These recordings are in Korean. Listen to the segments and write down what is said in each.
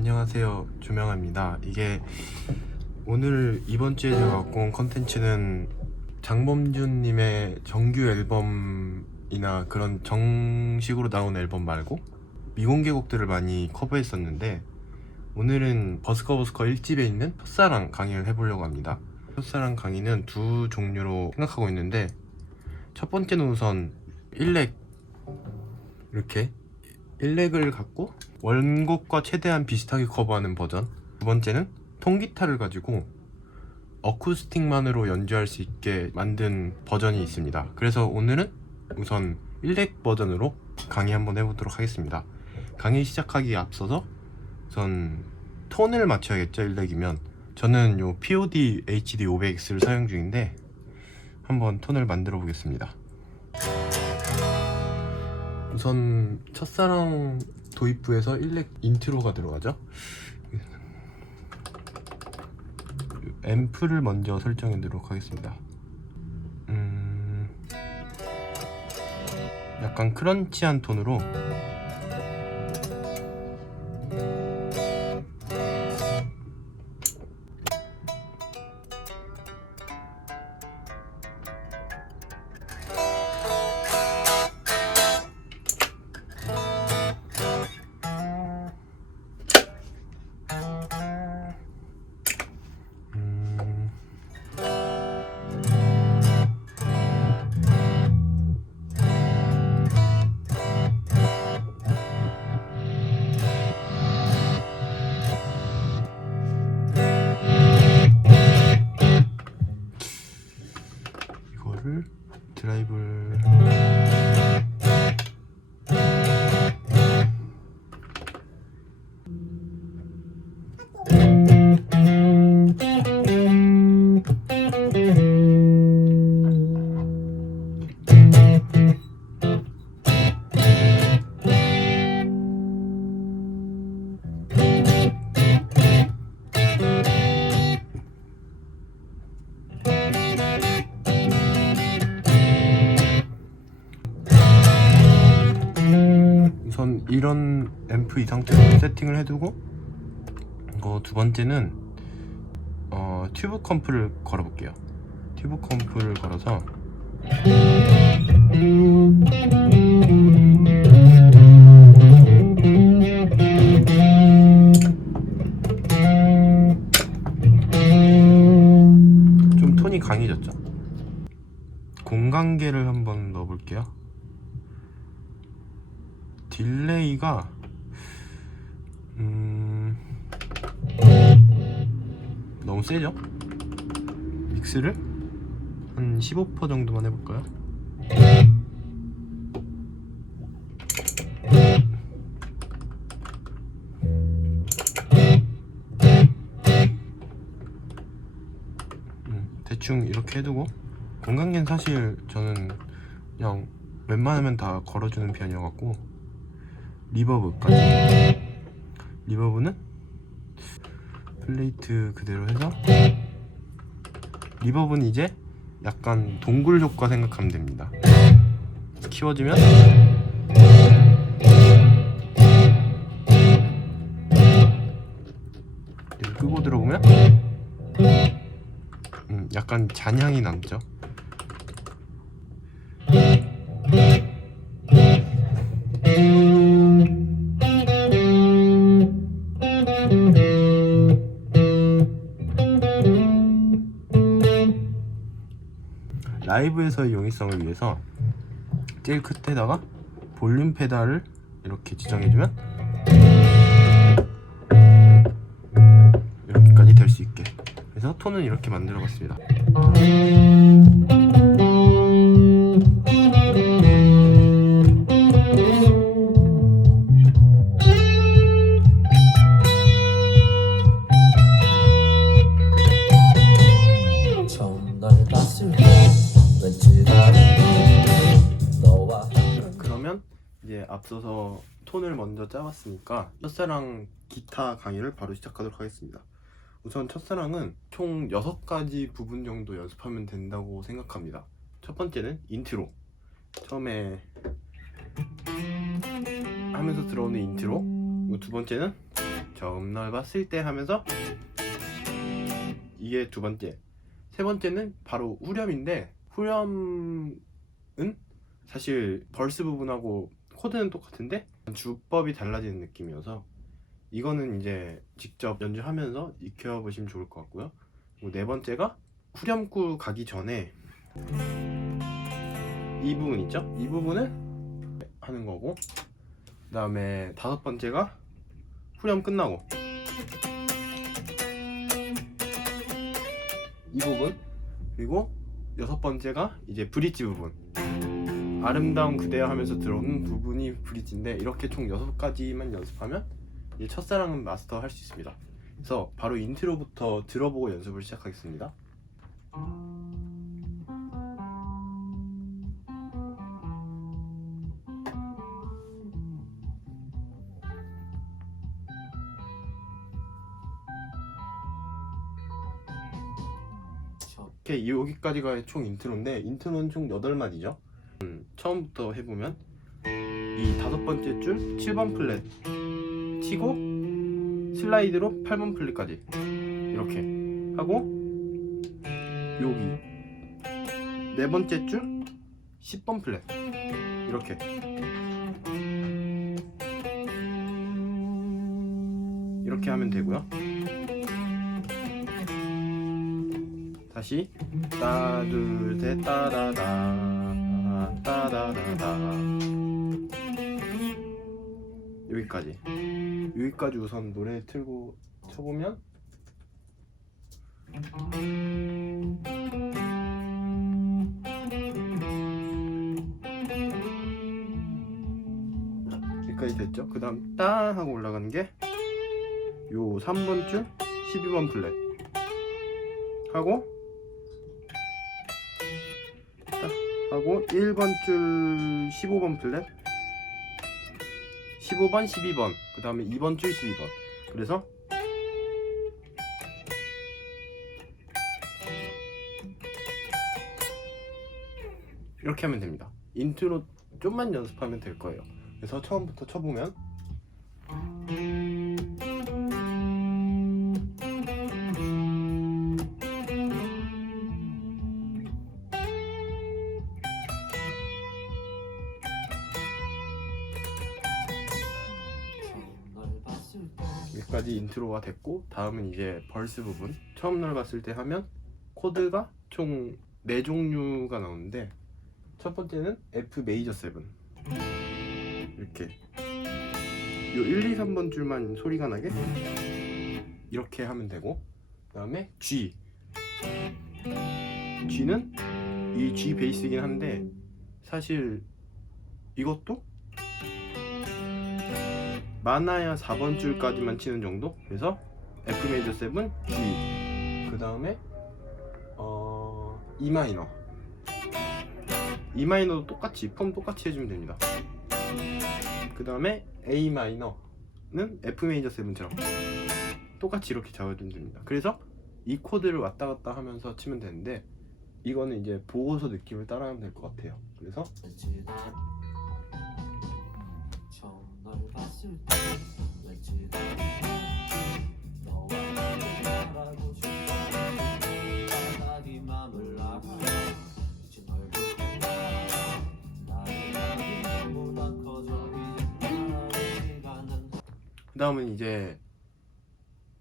안녕하세요. 조명아입니다. 이게 오늘 이번 주에 제가 갖고 온 컨텐츠는 장범준님의 정규 앨범이나 그런 정식으로 나온 앨범 말고 미공개 곡들을 많이 커버했었는데 오늘은 버스커 버스커 1집에 있는 첫사랑 강의를 해보려고 합니다. 첫사랑 강의는 두 종류로 생각하고 있는데 첫 번째는 우선 1렉 이렇게 1렉을 갖고 원곡과 최대한 비슷하게 커버하는 버전. 두 번째는 통기타를 가지고 어쿠스틱만으로 연주할 수 있게 만든 버전이 있습니다. 그래서 오늘은 우선 1렉 버전으로 강의 한번 해보도록 하겠습니다. 강의 시작하기에 앞서서 우선 톤을 맞춰야겠죠 1렉이면. 저는 요 POD HD 500X를 사용 중인데 한번 톤을 만들어 보겠습니다 우선 첫사랑 도입부에서 1렉 인트로가 들어가죠. 앰프를 먼저 설정해 두도록 하겠습니다. 음, 약간 크런치한 톤으로 이런 앰프 이 상태로 세팅을 해두고 이거 두 번째는 어, 튜브 컴프를 걸어 볼게요. 튜브 컴프를 걸어서 좀 톤이 강해졌죠. 공간계를 한번 넣어 볼게요. 딜레이가 음 너무 세죠? 믹스를 한 15% 정도만 해볼까요? 음, 대충 이렇게 해두고 공간계는 사실 저는 그냥 웬만하면 다 걸어주는 편이어갖고 리버브까지. 리버브는 플레이트 그대로 해서 리버브는 이제 약간 동굴 효과 생각하면 됩니다. 키워주면 끄고 들어보면 음, 약간 잔향이 남죠 라이브에서의 용이성을 위해서 제일 끝에다가 볼륨 페달을 이렇게 지정해주면 이렇게까지 될 수 있게. 그래서 톤은 이렇게 만들어 봤습니다 앞서서 톤을 먼저 짜봤으니까 첫사랑 기타 강의를 바로 시작하도록 하겠습니다. 우선 첫사랑은 총 6가지 부분 정도 연습하면 된다고 생각합니다. 첫 번째는 인트로. 처음에 하면서 들어오는 인트로. 두 번째는 처음 널 봤을 때 하면서 이게 두 번째 세 번째는 바로 후렴인데 후렴은 사실 벌스 부분하고 코드는 똑같은데 주법이 달라지는 느낌이어서 이거는 이제 직접 연주하면서 익혀보시면 좋을 것 같고요 그리고 네 번째가 후렴구 가기 전에 이 부분 있죠? 이 부분을 하는 거고 그 다음에 다섯 번째가 후렴 끝나고 이 부분 그리고 여섯 번째가 이제 브릿지 부분 아름다운 그대야 하면서 들어오는 부분이 브릿지인데 이렇게 총 여섯 가지만 연습하면 이제 첫사랑은 마스터 할 수 있습니다. 그래서 바로 인트로부터 들어보고 연습을 시작하겠습니다. 이렇게 여기까지가 총 인트로인데 인트로는 총 8마디죠? 음, 처음부터 해보면 이 다섯 번째 줄 7번 플랫 치고 슬라이드로 8번 플랫까지 이렇게 하고 여기 네 번째 줄 10번 플랫 이렇게. 이렇게 하면 되고요. 다시 따둘셋 따다다 따다다다 여기까지 여기까지 우선 노래 틀고 쳐보면 여기까지 됐죠? 그 다음 따 하고 올라가는 게 요 3번 줄 12번 플랫 하고 하고 1번 줄 15번 플랫? 15번 12번. 그 다음에 2번 줄 12번. 그래서 이렇게 하면 됩니다. 인트로 좀만 연습하면 될 거예요. 그래서 처음부터 쳐보면 여기까지 인트로가 됐고 다음은 이제 벌스 부분. 처음 날 봤을 때 하면 코드가 총 4종류가 나오는데 첫 번째는 F 메이저 7 이렇게. 요 1, 2, 3번 줄만 소리가 나게 이렇게 하면 되고 그 다음에 G. G는 이 G 베이스이긴 한데 사실 이것도 많아야 4번 줄까지만 치는 정도? 그래서 F 메이저 7, G. 그 다음에 어... E 마이너 E 마이너도 똑같이 폼 똑같이 해주면 됩니다. 그 다음에 A 마이너는 F 메이저 7처럼 똑같이 이렇게 잡아주면 됩니다. 그래서 이 코드를 왔다 갔다 하면서 치면 되는데 이거는 이제 보고서 느낌을 따라하면 될 것 같아요. 그래서 왠지 난 처음 널 봤을 때 왠지 난 너와 함께 말하고 싶어? 바닥이 맘을 알아. 이제 널 보고 나의 마음이 너보다 커져 이제 말하는 시간은 그 다음은 이제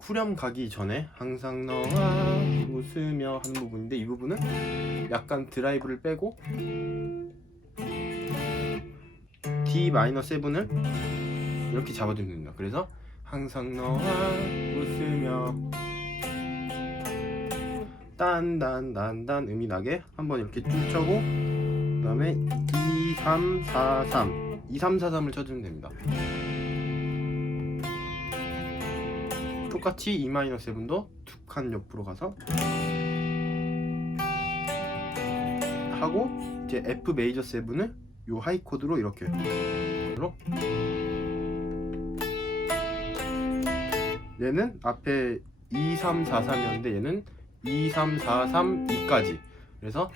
후렴 가기 전에 항상 너와 웃으며 하는 부분인데 이 부분은 약간 드라이브를 빼고 D 마이너 7을 이렇게 잡아주면 됩니다. 그래서 항상 너와 웃으며 딴딴딴딴 음이 나게 한번 이렇게 쭉 쳐고 그 다음에 2, 3, 4, 3 2, 3, 4, 3을 쳐주면 됩니다. 똑같이 E 마이너 7도 두 칸 옆으로 가서 하고 이제 F 메이저 7을 요 하이 코드로 이렇게 이로 얘는 앞에 2, 3, 4, 3이었는데 얘는 2, 3, 4, 3, 2까지. 그래서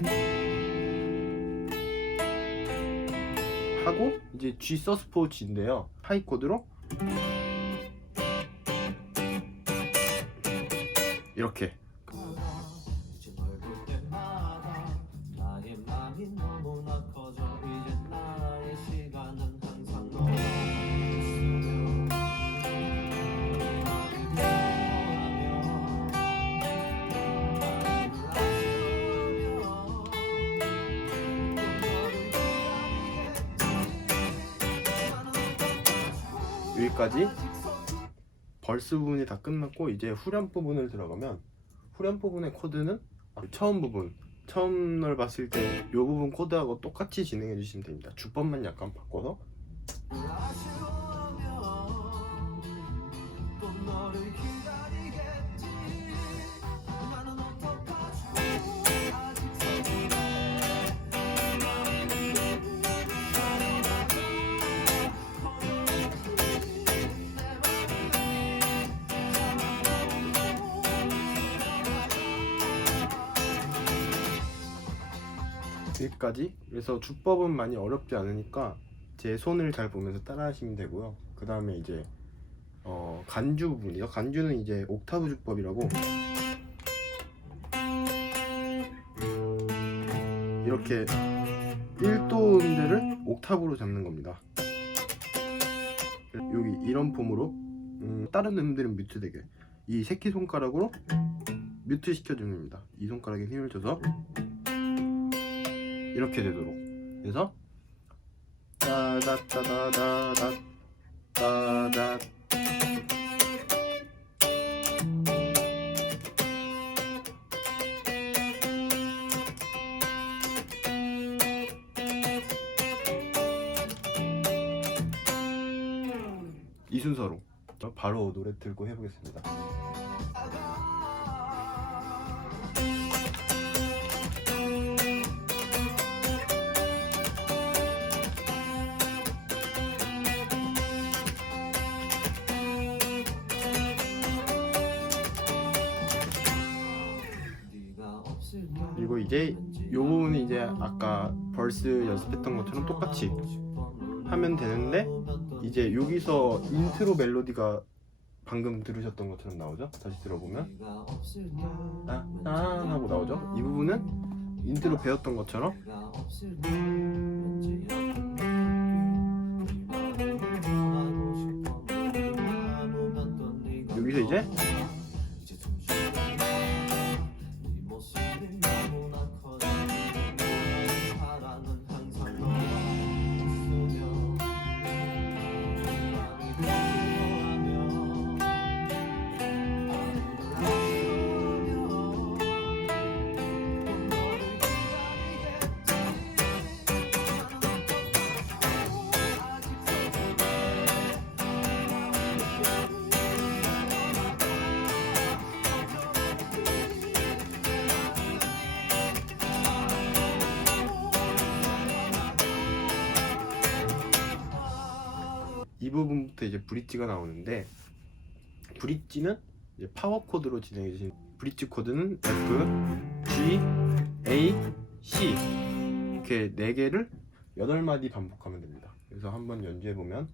하고 이제 G 서스포 G인데요. 하이 코드로 이렇게. 여기까지 벌스 부분이 다 끝났고 이제 후렴 부분을 들어가면 후렴 부분의 코드는 아, 처음 부분 처음 널 봤을 때 이 부분 코드하고 똑같이 진행해 주시면 됩니다. 주법만 약간 바꿔서 여기까지? 그래서 주법은 많이 어렵지 않으니까 제 손을 잘 보면서 따라 하시면 되고요. 그 다음에 이제 어, 간주 부분이요. 간주는 이제 옥타브 주법이라고 이렇게 1도 음대를 옥타브로 잡는 겁니다. 여기 이런 폼으로 음, 다른 음들은 뮤트되게. 이 새끼손가락으로 뮤트 시켜주는 겁니다. 이 손가락에 힘을 줘서 이렇게 되도록 그래서 따다따다다다 따다 이 순서로 바로 노래 틀고 해보겠습니다. 이제 요 부분이 이제 아까 벌스 연습했던 것처럼 똑같이 하면 되는데 이제 여기서 인트로 멜로디가 방금 들으셨던 것처럼 나오죠? 다시 들어보면 때 따따 하고 나오죠? 이 부분은 인트로 배웠던 것처럼 없을 때 부분부터 이제 브릿지가 나오는데 브릿지는 이제 파워 코드로 진행해 주신 브릿지 코드는 F, G, A, C 이렇게 네 개를 여덟 마디 반복하면 됩니다. 그래서 한번 연주해 보면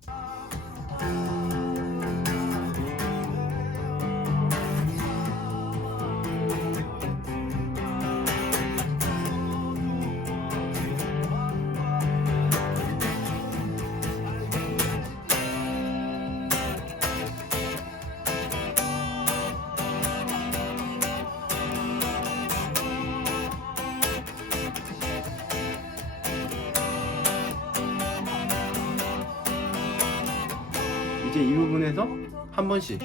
이제 이 부분에서 한 번씩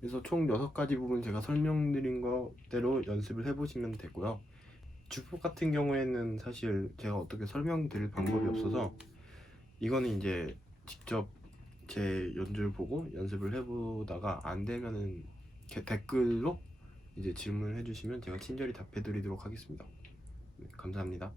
그래서 총 6가지 부분 제가 설명드린 거대로 연습을 해보시면 되고요. 주법 같은 경우에는 사실 제가 어떻게 설명드릴 방법이 없어서 이거는 이제 직접 제 연주를 보고 연습을 해보다가 안 되면은 이렇게 댓글로 이제 질문을 해주시면 제가 친절히 답해 드리도록 하겠습니다. 네, 감사합니다.